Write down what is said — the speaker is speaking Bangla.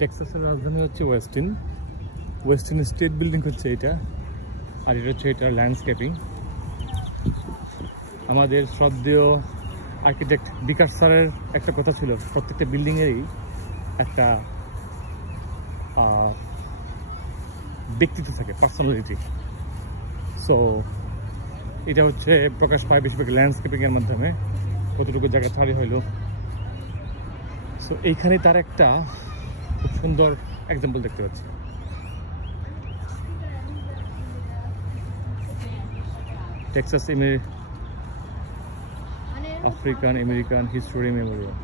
টেক্সাসের রাজধানী হচ্ছে ওয়েস্টিন। ওয়েস্টিন স্টেট বিল্ডিং হচ্ছে এটা, আর এটা হচ্ছে এটা ল্যান্ডস্কেপিং। আমাদের শ্রদ্ধেয় আর্কিটেক্ট বিকাশ স্যারের একটা কথা ছিল, প্রত্যেকটা বিল্ডিংয়েরই একটা ব্যক্তিত্ব থাকে, পার্সোনালিটি। সো এটা হচ্ছে প্রকাশ পায় বেশিরভাগ ল্যান্ডস্কেপিংয়ের মাধ্যমে, কতটুকু জায়গা ছাড়ি হইলো। সো এইখানে তার একটা খুব সুন্দর এক্সাম্পল দেখতে পাচ্ছি। Texas African American history Memorial.